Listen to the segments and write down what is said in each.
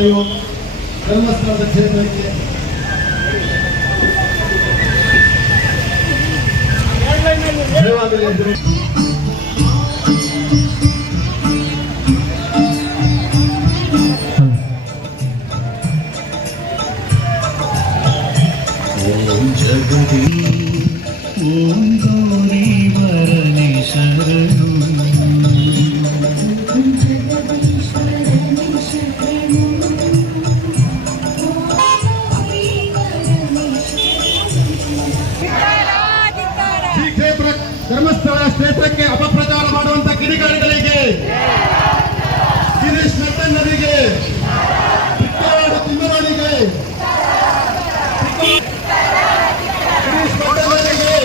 ದೈವ ಧರ್ಮಸ್ಥಳದ ಕ್ಷೇತ್ರಕ್ಕೆ ಓಂ ಜಗದಿ ಓಂ ಗೌರಿ ವರಣಿ ಶರಣು ಧರ್ಮಸ್ಥಳ ಕ್ಷೇತ್ರಕ್ಕೆ ಅಪಪ್ರಚಾರ ಮಾಡುವಂತ ಕಿಡಿಗಾರಿಗಳಿಗೆ ಗಿರೀಶ್ ನಟ್ಟಣ್ಣರಿಗೆ ತಿಮ್ಮರಾಣಿಗೆ ಗಿರೀಶ್ ನಟ್ಟಣ್ಣರಿಗೆ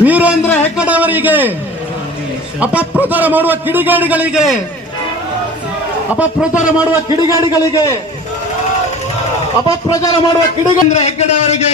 ವೀರೇಂದ್ರ ಹೆಗ್ಗಡೆ ಅವರಿಗೆ ಅಪಪ್ರಚಾರ ಮಾಡುವ ಕಿಡಿಗಾಡಿಗಳಿಗೆ ಹೆಗ್ಗಡೆ ಅವರಿಗೆ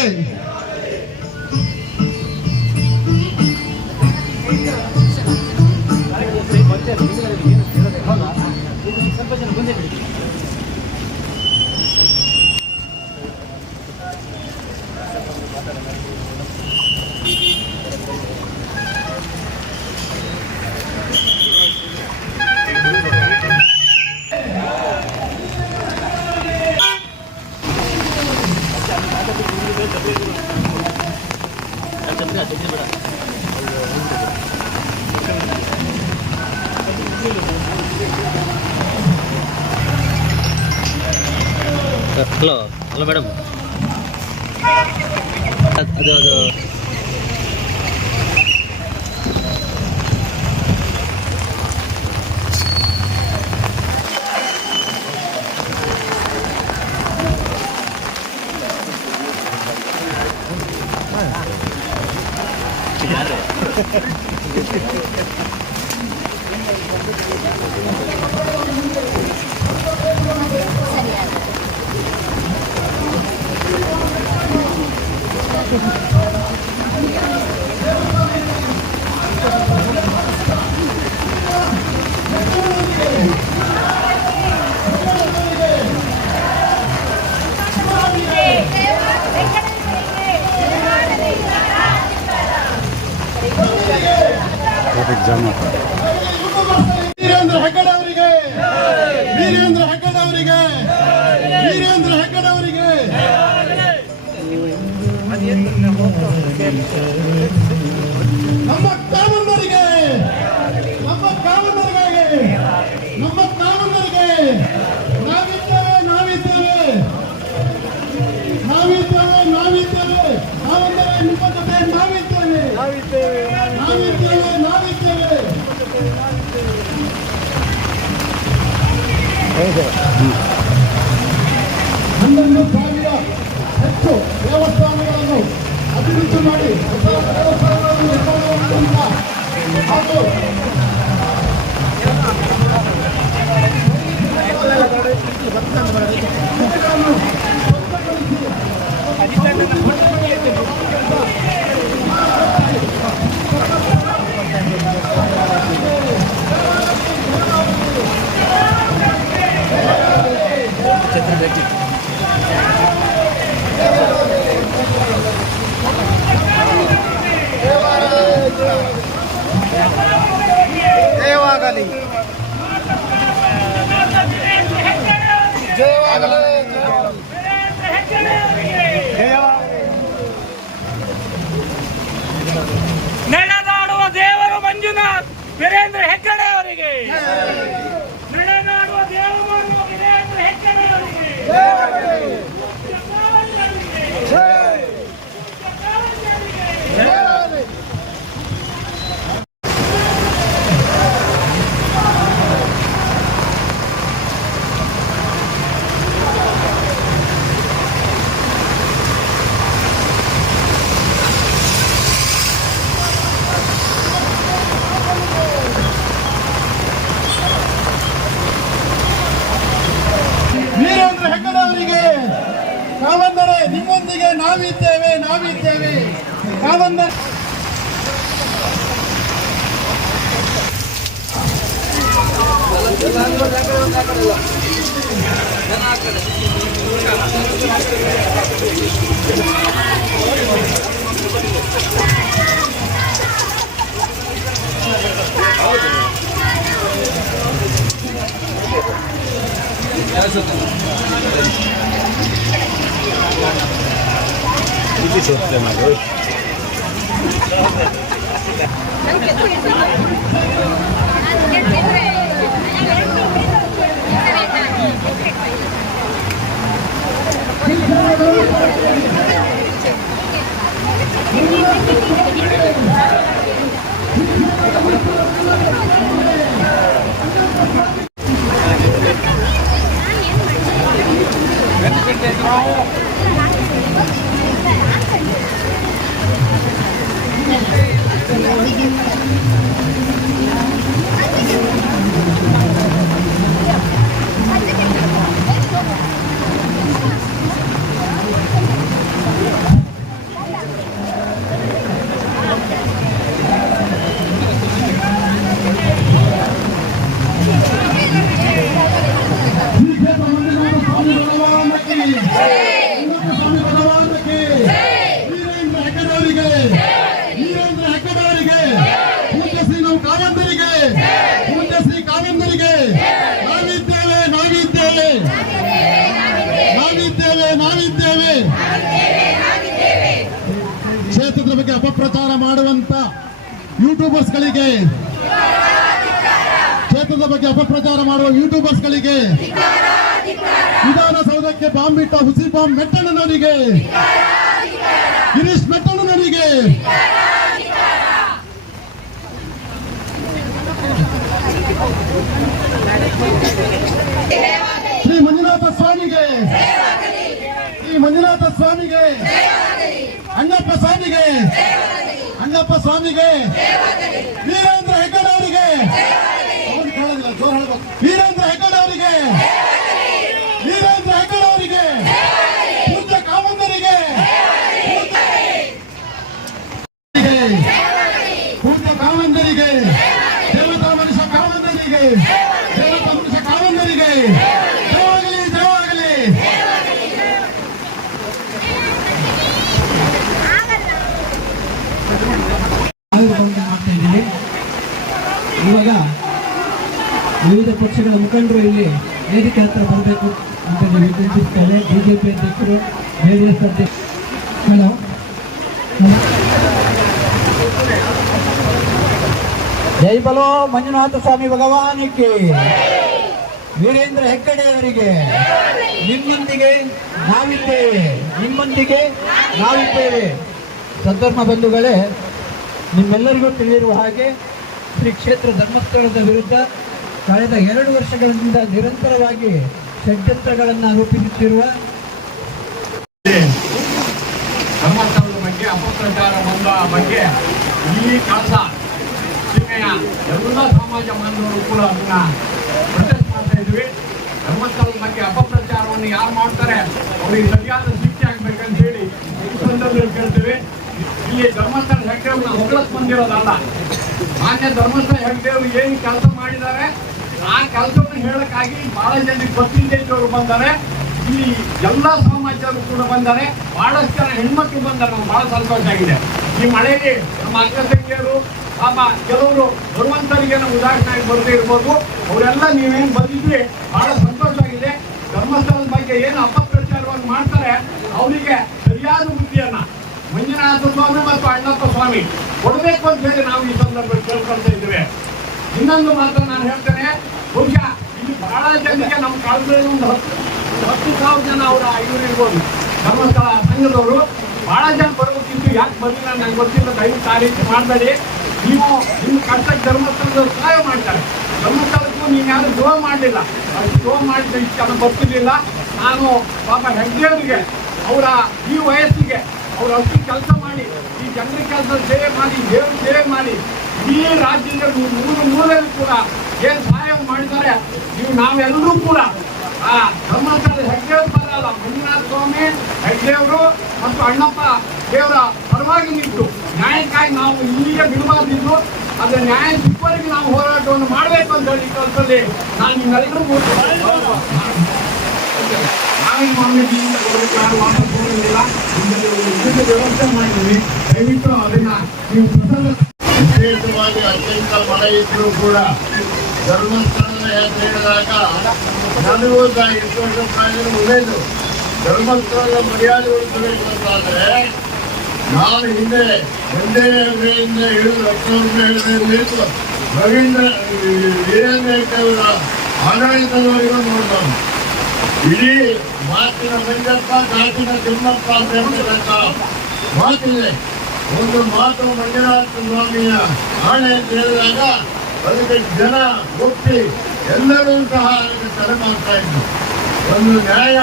ಹಲೋ ಮೇಡಮ್, ಅದು ವೀರೇಂದ್ರ ಹೆಗ್ಗಡೆ ಅವರಿಗೆ ನಮ್ಮ ಕಾಮಣ್ಣರಿಗೆ ನಾವಿದ್ದೇವೆ ನಾವೆಂದರೆ ನಿಮ್ಮ ಜೊತೆ ನಾವಿದ್ದೇವೆ 11,000 ಹೆಚ್ಚು ದೇವಸ್ಥಾನಗಳನ್ನು ಅಭಿವೃದ್ಧಿ ಮಾಡಿ ಹೊಸ ದೇವಸ್ಥಾನಗಳನ್ನು ನಿರ್ಮಾಣ ಮಾಡುವಂತ ಹಾಗೂ ಅಭಿನಂದನೆ. ಕ್ಷೇತ್ರದ ಬಗ್ಗೆ ಅಪಪ್ರಚಾರ ಮಾಡುವಂತ ಯೂಟ್ಯೂಬರ್ಸ್ಗಳಿಗೆ, ಕ್ಷೇತ್ರದ ಬಗ್ಗೆ ಅಪಪ್ರಚಾರ ಮಾಡುವ ಯೂಟ್ಯೂಬರ್ಸ್ಗಳಿಗೆ, ವಿಧಾನಸೌಧಕ್ಕೆ ಬಾಂಬ್ ಇಟ್ಟ ಹುಸಿ ಬಾಂಬ್ ಮೆಟ್ಟಣ್ಣನವರಿಗೆ, ಗಿರೀಶ್ ಮೆಟ್ಟಣ್ಣನವರಿಗೆ, ಶ್ರೀ ಮಂಜುನಾಥ ಸ್ವಾಮಿಗೆ, ಶ್ರೀ ಮಂಜುನಾಥ ಸ್ವಾಮಿಗೆ, ಅಣ್ಣಪ್ಪ ಸ್ವಾಮಿಗೆ, ಅಣ್ಣಪ್ಪ ಸ್ವಾಮಿಗೆ, ವೀರೇಂದ್ರ ಹೆಗ್ಗಡೆ ಅವರಿಗೆ, ವೀರೇಂದ್ರ ಹೆಗ್ಗಡೆ ಅವರಿಗೆ, ವೀರೇಂದ್ರ ಹೆಗ್ಗಡೆ ಅವರಿಗೆ, ಪೂಜ್ಯ ಕಾಮಂದರಿಗೆ, ಪೂಜ್ಯ ಕಾಮಂದರಿಗೆ, ದೇವತಾ ಮನುಷ್ಯ ಕಾಮಂದರಿಗೆ, ದೇವತಾ ಮನುಷ್ಯ ಕಾಮಂದರಿಗೆ ಜಯವಾಗಲಿ, ಜಯವಾಗಲಿ. ಮಾಡ್ತಾ ಇದ್ದೀವಿ. ಇವಾಗ ವಿವಿಧ ಪಕ್ಷಗಳ ಮುಖಂಡರು ಇಲ್ಲಿ ವೇದಿಕೆ ಹತ್ರ ಬರಬೇಕು ಅಂತ ವಿನಂತಿಸ್ತಾರೆ. ಬಿಜೆಪಿ ಅಧ್ಯಕ್ಷರು, ಜೆಡಿಎಸ್ ಅಧ್ಯಕ್ಷರು. ಹಲೋ, ಜೈ ಬಲೋ ಮಂಜುನಾಥ ಸ್ವಾಮಿ ಭಗವಾನಕ್ಕೆ, ವೀರೇಂದ್ರ ಹೆಗ್ಗಡೆ ಅವರಿಗೆ, ನಿಮ್ಮೊಂದಿಗೆ ನಾವಿದ್ದೇವೆ, ನಿಮ್ಮೊಂದಿಗೆ ನಾವಿದ್ದೇವೆ. ಸದ್ಧರ್ಮ ಬಂಧುಗಳೇ, ನಿಮ್ಮೆಲ್ಲರಿಗೂ ತಿಳಿದಿರುವ ಹಾಗೆ ಶ್ರೀ ಕ್ಷೇತ್ರ ಧರ್ಮಸ್ಥಳದ ವಿರುದ್ಧ ಕಳೆದ 2 ವರ್ಷಗಳಿಂದ ನಿರಂತರವಾಗಿ ಷಡ್ಯಂತ್ರಗಳನ್ನು ರೂಪಿಸುತ್ತಿರುವ ಧರ್ಮಸ್ಥಳದ ಬಗ್ಗೆ ಅಪಪ್ರಚಾರ ಬಂದ ಬಗ್ಗೆ ಈ ಕಳಸ ಸೀಮೆಯ ಎಲ್ಲ ಸಮಾಜ ಬಾಂಧವರು ಕೂಡ ಅದನ್ನ ಪ್ರೊಟೆಸ್ಟ್ ಮಾಡ್ತಾ ಇದ್ವಿ. ಧರ್ಮಸ್ಥಳದ ಬಗ್ಗೆ ಅಪಪ್ರಚಾರವನ್ನು ಯಾರು ಮಾಡ್ತಾರೆ ಅವರಿಗೆ ಸರಿಯಾದ ಶಿಕ್ಷೆ ಆಗ್ಬೇಕಂತ ಹೇಳಿ ಈ ಸಂದರ್ಭದಲ್ಲಿ ಕೇಳ್ತೀವಿ. ಇಲ್ಲಿ ಧರ್ಮಸ್ಥಳ ಹೆಗ್ಗಡೆಯವ್ರನ್ನ ಹೊಗಳಕ್ ಬಂದಿರೋದಲ್ಲ, ಮಾನ್ಯ ಧರ್ಮಸ್ಥಳ ಹೆಗ್ಗಡೆಯವರು ಏನು ಕೆಲಸ ಮಾಡಿದ್ದಾರೆ ಆ ಕೆಲಸವನ್ನು ಹೇಳಕ್ಕಾಗಿ ಬಹಳ ಜನರಿಗೆ ಗೊತ್ತಿದ್ದವರು ಬಂದ್ದಾರೆ. ಇಲ್ಲಿ ಎಲ್ಲ ಸಮಾಜರು ಕೂಡ ಬಂದ್ದಾರೆ, ಬಹಳಷ್ಟು ಜನ ಹೆಣ್ಮಕ್ಳು ಬಂದ್ದಾರೆ. ನಮ್ಗೆ ಬಹಳ ಸಂತೋಷ ಆಗಿದೆ. ಈ ಮಳೆಗೆ ನಮ್ಮ ಅಕ್ಕ ತಂಗಿಯರು ಪಾಪ ಕೆಲವರು ಬರುವಂತರಿಗೆ ನಾವು ಉದಾಹರಣೆಯಾಗಿ ಬರದೇ ಇರ್ಬೋದು, ಅವರೆಲ್ಲ ನೀವೇನು ಬಂದಿದ್ವಿ ಬಹಳ ಸಂತೋಷ ಆಗಿದೆ. ಧರ್ಮಸ್ಥಳದ ಬಗ್ಗೆ ಏನು ಅಪಪ್ರಚಾರವನ್ನು ಮಾಡ್ತಾರೆ ಅವರಿಗೆ ಸರಿಯಾದ ಬುದ್ಧಿಯನ್ನ ಮಂಜುನಾಥ ಸ್ವಾಮಿ ಮತ್ತು ಅಣ್ಣಪ್ಪ ಸ್ವಾಮಿ ಕೊಡಬೇಕು ಅಂತ ಹೇಳಿ ನಾವು ಈ ಸಂದರ್ಭದಲ್ಲಿ ಕೇಳ್ಕೊಳ್ತಾ ಇದ್ದೇವೆ. ಇನ್ನೊಂದು ಮಾತ್ರ ನಾನು ಹೇಳ್ತೇನೆ, ಬಹುಶಃ ಇಲ್ಲಿ ಬಹಳ ಜನರಿಗೆ ನಮ್ಮ ಕಾಲದಲ್ಲಿ ಒಂದು 10,000 ಜನ ಅವರ ಇವರು ಇರ್ಬೋದು ಧರ್ಮಸ್ಥಳ ಸಂಘದವರು. ಬಹಳ ಜನ ಬರಬೇಕಿತ್ತು, ಯಾಕೆ ಬಂದಿಲ್ಲ ನಂಗೆ ಗೊತ್ತಿಲ್ಲ. ದಯವಿಟ್ಟು ಆ ರೀತಿ ಮಾಡಬೇಡಿ. ನೀವು ನಿಮ್ಮ ಕಷ್ಟಕ್ಕೆ ಧರ್ಮಸ್ಥಳದವ್ರು ಸಹಾಯ ಮಾಡ್ತಾರೆ. ಧರ್ಮಸ್ಥಳಕ್ಕೂ ನೀವು ಯಾರು ದ್ರೋಹ ಮಾಡಲಿಲ್ಲ, ಅದು ದ್ರೋಹ ಮಾಡಿದ ಇಷ್ಟ ಬರ್ತಿರ್ಲಿಲ್ಲ. ನಾನು ಪಾಪ ಹೆಗ್ಡೆಯವರಿಗೆ ಅವರ ಈ ವಯಸ್ಸಿಗೆ ಅವರು ಅಷ್ಟು ಕೆಲಸ ಮಾಡಿ, ಈ ಜನರ ಕೆಲಸ ಸೇವೆ ಮಾಡಿ, ದೇವ್ರ ಸೇವೆ ಮಾಡಿ, ಇಡೀ ರಾಜ್ಯದ 3 ಮೂಲೆಯಲ್ಲೂ ಕೂಡ ಏನು ಸಹಾಯ ಮಾಡಿದ್ದಾರೆ. ನೀವು ನಾವೆಲ್ಲರೂ ಕೂಡ ಆ ಧರ್ಮಸ್ಥಳದ ಹೆಗ್ಡೆಯವರು ಪರ ಅಲ್ಲ, ಮಂಜುನಾಥ ಸ್ವಾಮಿ ಹೆಗ್ಡೆಯವರು ಮತ್ತು ಅಣ್ಣಪ್ಪ ದೇವರ ಪರವಾಗಿ ನಿಂತು ನ್ಯಾಯಕ್ಕಾಗಿ ನಾವು ಇಲ್ಲಿಗೆ ಬಿಡಬಾರ್ದಿದ್ದು, ಅದರ ನ್ಯಾಯ ಸಿಕ್ಕವರೆಗೆ ನಾವು ಹೋರಾಟವನ್ನು ಮಾಡಬೇಕು ಅಂತ ಹೇಳಿ ಕೆಲಸದಲ್ಲಿ ನಾನು ನಿಮ್ಮೆಲ್ಲರಿಗೂ ನಾವೇನು ಮಾಡಬೇಕು ಯಾರು ವಾಪಸ್ ಹೋಗೋದಿಲ್ಲ, ಇದಕ್ಕೆ ವ್ಯವಸ್ಥೆ ಮಾಡಿದ್ದೀವಿ. ದಯವಿಟ್ಟು ಅದನ್ನ ನೀವು ವಿಶೇಷವಾಗಿ ಅತ್ಯಂತ ಮಳೆ ಇದ್ರೂ ಕೂಡ ಧರ್ಮಸ್ಥಳದ ಯಾತ್ರೆ ಹೇಳಿದಾಗ ನನಗೂ ಸಹ 8 ವರ್ಷ ಪ್ರಾಯದಲ್ಲಿ ಒಳ್ಳೆಯದು. ಧರ್ಮಸ್ಥಳದ ಮರ್ಯಾದೆ ಉಳಿಸಬೇಕು ಅಂತಾದ್ರೆ ನಾನು ಹಿಂದೆ ಒಂದೇ ಅಂಗಡಿಯಿಂದ 7 ಲಕ್ಷ ರೂಪಾಯಿ ಹೇಳಿದ್ದು ರವೀಂದ್ರ ವೀರೇಂದ್ರ ಹೆಗ್ಡೆಯವರ ಆಡಳಿತದವರೆಗೂ ನೋಡ್ಬೋದು. ಇಡೀ ಮಾತಿನ ಮಂಜಪ್ಪ ಗಾತಿನ ತಿಮ್ಮಪ್ಪ ಅಂತ ಹೇಳ್ತಕ್ಕಂಥ ಮಾತಿದೆ. ಒಂದು ಮಾತು ಮಂಜುನಾಥ ಸ್ವಾಮಿಯ ಆಣೆ ಅಂತ ಹೇಳಿದಾಗ ಅದಕ್ಕೆ ಜನ ಒಪ್ಪಿ ಎಲ್ಲರೂ ಸಹ ಅದಕ್ಕೆ ತಲೆ ಮಾಡ್ತಾ ಇದ್ರು. ಒಂದು ನ್ಯಾಯ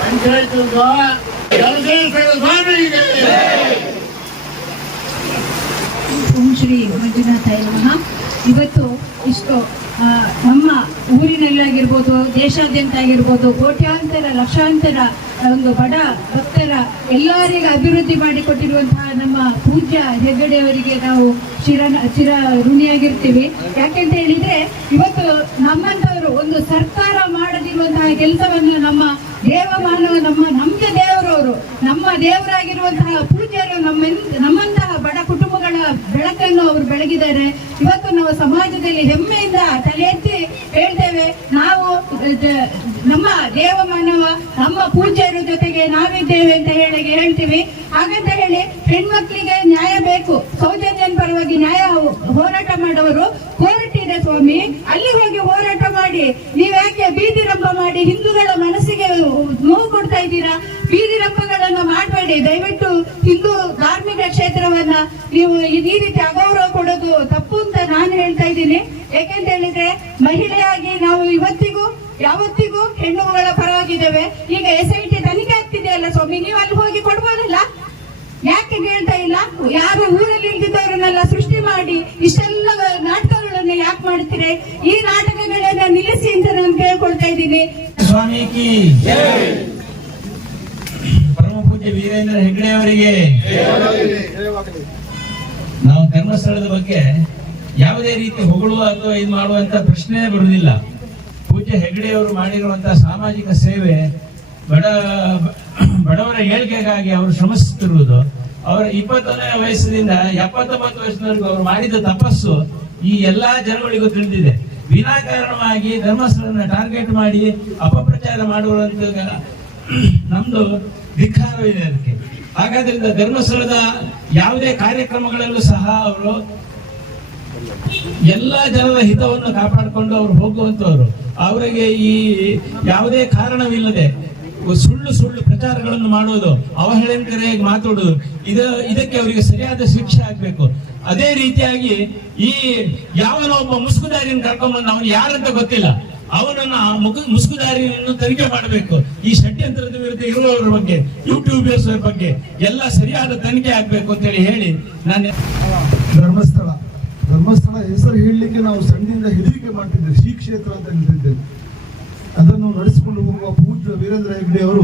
ಪಂಚಾಯತ್ ಸ್ವಾಮಿಗೆ ಓಂ ಶ್ರೀ ಮಂಜುನಾಥಾಯ ನಮಃ. ಇವತ್ತು ಇಷ್ಟು ನಮ್ಮ ಊರಿನಲ್ಲಾಗಿರ್ಬೋದು, ದೇಶಾದ್ಯಂತ ಆಗಿರ್ಬೋದು, ಕೋಟ್ಯಾಂತರ ಲಕ್ಷಾಂತರ ಒಂದು ಬಡ ಭಕ್ತರ ಎಲ್ಲರಿಗೂ ಅಭಿವೃದ್ಧಿ ಮಾಡಿಕೊಟ್ಟಿರುವಂತಹ ನಮ್ಮ ಪೂಜ್ಯ ಹೆಗ್ಗಡೆಯವರಿಗೆ ನಾವು ಚಿರ ಋಣಿಯಾಗಿರ್ತೀವಿ. ಯಾಕೆಂತ ಹೇಳಿದ್ರೆ ಇವತ್ತು ನಮ್ಮಂತವರು ಒಂದು ಸರ್ಕಾರ ಮಾಡದಿರುವಂತಹ ಕೆಲಸವನ್ನು ನಮ್ಮ ದೇವಮಾನವ ನಮ್ಗೆ ದೇವರವರು, ನಮ್ಮ ದೇವರಾಗಿರುವಂತಹ ಪೂಜ್ಯರು ನಮ್ಮಂತಹ ಬಡ ಕುಟುಂಬಗಳ ಬೆಳಕನ್ನು ಅವರು ಬೆಳಗಿದ್ದಾರೆ. ಇವತ್ತು ನಾವು ಸಮಾಜದಲ್ಲಿ ಹೆಮ್ಮೆಯಿಂದ ತಲೆ ಎತ್ತಿ ಹೇಳ್ತೇವೆ, ನಾವು ನಮ್ಮ ದೇವಮಾನವ ನಮ್ಮ ಪೂಜ್ಯರ ಜೊತೆಗೆ ನಾವಿದ್ದೇವೆ ಅಂತ ಹೇಳ್ತೀವಿ. ಹಾಗಂತ ಹೇಳಿ ಹೆಣ್ಮಕ್ಳಿಗೆ ನ್ಯಾಯ ಬೇಕು, ಸೌಜನ್ಯನ ಪರವಾಗಿ ನ್ಯಾಯ ಹೋರಾಟ ಮಾಡೋರು ಕೋರ್ಟ್ ಇದೆ ಸ್ವಾಮಿ, ಅಲ್ಲಿ ಹೋಗಿ ಹೋರಾಟ ಮಾಡಿ. ನೀವ್ಯಾಕೆ ಬೀದಿ ರಂಪ ಮಾಡಿ ಹಿಂದೂಗಳ ಮನಸ್ಸಿಗೆ ನೋವು ಕೊಡ್ತಾ ಇದ್ದೀರಾ? ಬೀದಿ ರಂಪಗಳನ್ನು ಮಾಡಬೇಡಿ ದಯವಿಟ್ಟು. ಹಿಂದೂ ಧಾರ್ಮಿಕ ಕ್ಷೇತ್ರವನ್ನ ನೀವು ಈ ರೀತಿ ಅಗೌರವ ಕೊಡೋದು ತಪ್ಪು ಅಂತ ನಾನು ಹೇಳ್ತಾ ಇದ್ದೀನಿ. ಯಾಕೆಂತ ಹೇಳಿದ್ರೆ ಮಹಿಳೆಯಾಗಿ ನಾವು ಯಾವತ್ತಿಗೂ ಹೆಣ್ಣುಗಳ ಪರವಾಗಿದ್ದೇವೆ. ಈಗ SIT ತನಿಖೆ ಆಗ್ತಿದೆಯಲ್ಲ ಸ್ವಾಮಿ, ನೀವು ಅಲ್ಲಿ ಹೋಗಿ ಕೊಡ್ಬೋದಲ್ಲ? ಯಾಕೆ ಹೇಳ್ತಾ ಇಲ್ಲ? ಯಾರು ಊರಲ್ಲಿ ಇಲ್ದಿದ್ದವರನ್ನೆಲ್ಲ ಸೃಷ್ಟಿ ಮಾಡಿ ಇಷ್ಟೆಲ್ಲ ನಾಟಕಗಳನ್ನು ಯಾಕೆ ಮಾಡ್ತೀರಿ? ಈ ನಾಟಕಗಳನ್ನ ನಿಲ್ಲಿಸಿ ಅಂತ ನಾನು ಕೇಳ್ಕೊಳ್ತಾ ಇದ್ದೀನಿ. ಸ್ವಾಮಿ ಕಿ ಪರಮ ಪೂಜ್ಯ ವೀರೇಂದ್ರ ಹೆಗ್ಡೆ ಅವರಿಗೆ. ನಾವು ಧರ್ಮಸ್ಥಳದ ಬಗ್ಗೆ ಯಾವುದೇ ರೀತಿ ಹೊಗಳುವ ಅಥವಾ ಇದು ಮಾಡುವಂತ ಪ್ರಶ್ನೆ ಬರುವುದಿಲ್ಲ. ಪೂಜ್ಯ ಹೆಗ್ಡೆ ಅವರು ಮಾಡಿರುವಂತಹ ಸಾಮಾಜಿಕ ಸೇವೆ, ಬಡವರ ಏಳಿಗೆಗಾಗಿ ಅವರು ಶ್ರಮಿಸುತ್ತಿರುವುದು, ಅವರ 21ನೇ ವಯಸ್ಸಿನಿಂದ 79 ವರ್ಷದವರೆಗೂ ಅವರು ಮಾಡಿದ ತಪಸ್ಸು ಈ ಎಲ್ಲಾ ಜನಗಳಿಗೂ ತಿಳಿದಿದೆ. ವಿನಾಕಾರಣವಾಗಿ ಧರ್ಮಸ್ಥಳನ ಟಾರ್ಗೆಟ್ ಮಾಡಿ ಅಪಪ್ರಚಾರ ಮಾಡುವಂತ ನಮ್ದು ಧಿಕ್ಕಾರವಿದೆ ಅದಕ್ಕೆ. ಹಾಗಾದ್ರಿಂದ ಧರ್ಮಸ್ಥಳದ ಯಾವುದೇ ಕಾರ್ಯಕ್ರಮಗಳಲ್ಲೂ ಸಹ ಅವರು ಎಲ್ಲ ಜನರ ಹಿತವನ್ನು ಕಾಪಾಡಿಕೊಂಡು ಅವರು ಹೋಗುವಂತವರು. ಅವರಿಗೆ ಈ ಯಾವುದೇ ಕಾರಣವಿಲ್ಲದೆ ಸುಳ್ಳು ಪ್ರಚಾರಗಳನ್ನು ಮಾಡುವುದು, ಅವಹೇಳನಕಾರಿಯಾಗಿ ಮಾತಾಡುವುದು, ಇದಕ್ಕೆ ಅವರಿಗೆ ಸರಿಯಾದ ಶಿಕ್ಷೆ ಆಗ್ಬೇಕು. ಅದೇ ರೀತಿಯಾಗಿ ಈ ಯಾವನೋ ಒಬ್ಬ ಮುಸುಕುದಾರಿಯನ್ನು ಕರ್ಕೊಂಡ್ಬಂದು ಅವನು ಯಾರಂತ ಗೊತ್ತಿಲ್ಲ, ಅವನನ್ನ ಮುಸುಕುದಾರಿಯನ್ನು ತನಿಖೆ ಮಾಡಬೇಕು. ಈ ಷಡ್ಯಂತ್ರದ ವಿರುದ್ಧ ಇರುವವರ ಬಗ್ಗೆ, ಯೂಟ್ಯೂಬರ್ಸ್ ಬಗ್ಗೆ ಎಲ್ಲ ಸರಿಯಾದ ತನಿಖೆ ಆಗ್ಬೇಕು ಅಂತ ಹೇಳಿ ನಾನು ಧರ್ಮಸ್ಥಳ ಹೆಸರು ಹೇಳಲಿಕ್ಕೆ ನಾವು ಸಣ್ಣಿಂದ ಹೆದರಿಕೆ ಮಾಡ್ತಿದ್ದೇವೆ. ಶ್ರೀ ಕ್ಷೇತ್ರ ಅಂತ ನಿಂತಿದ್ದೇವೆ. ಅದನ್ನು ನಡೆಸಿಕೊಂಡು ಹೋಗುವ ಪೂಜ್ಯ ವೀರೇಂದ್ರ ಹೆಗ್ಡೆ ಅವರು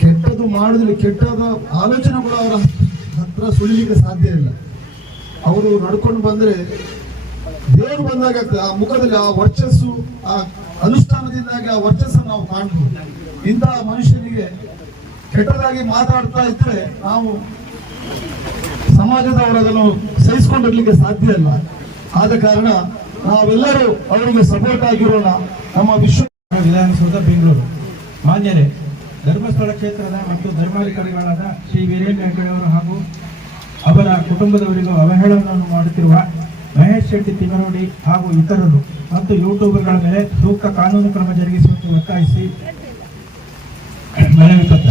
ಕೆಟ್ಟದ್ದು ಮಾಡುವುದಿಲ್ಲ, ಕೆಟ್ಟದ ಆಲೋಚನೆ ಕೂಡ ಅವರ ಹತ್ರ ಸುಳಿಲಿಕ್ಕೆ ಸಾಧ್ಯ ಇಲ್ಲ. ಅವರು ನಡ್ಕೊಂಡು ಬಂದ್ರೆ ದೇವರು ಬಂದಾಗ ಆ ಮುಖದಲ್ಲಿ ಆ ವರ್ಚಸ್ಸು, ಆ ಅನುಷ್ಠಾನದಿಂದಾಗಿ ಆ ವರ್ಚಸ್ಸನ್ನು ನಾವು ಕಾಣಬಹುದು. ಇಂತಹ ಮನುಷ್ಯನಿಗೆ ಕೆಟ್ಟದಾಗಿ ಮಾತಾಡ್ತಾ ಇದ್ರೆ ನಾವು ಸಮಾಜದವರು ಅದನ್ನು ಸಹಿಸಿಕೊಂಡಿರ್ಲಿಕ್ಕೆ ಸಾಧ್ಯ ಇಲ್ಲ. ಆದ ಕಾರಣ ನಾವೆಲ್ಲರೂ ಅವರಿಗೆ ಸಪೋರ್ಟ್ ಆಗಿರೋಣ. ನಮ್ಮ ವಿಧಾನಸೌಧ ಬೆಂಗಳೂರು. ಮಾನ್ಯರೇ, ಧರ್ಮಸ್ಥಳ ಕ್ಷೇತ್ರದ ಮತ್ತು ಧರ್ಮಾಧಿಕಾರಿಗಳಾದ ಶ್ರೀ ವೀರೇಂದ್ರ ಹೆಗ್ಗಡೆಯವರು ಹಾಗೂ ಅವರ ಕುಟುಂಬದವರಿಗೂ ಅವಹೇಳನವನ್ನು ಮಾಡುತ್ತಿರುವ ಮಹೇಶ್ ಶೆಟ್ಟಿ ತಿಮರೋಡಿ ಹಾಗೂ ಇತರರು ಮತ್ತು ಯೂಟ್ಯೂಬರ್ಗಳ ಮೇಲೆ ಸೂಕ್ತ ಕಾನೂನು ಕ್ರಮ ಜರುಗಿಸುವಂತೆ ಒತ್ತಾಯಿಸಿ ಮನವಿ ಪತ್ರ.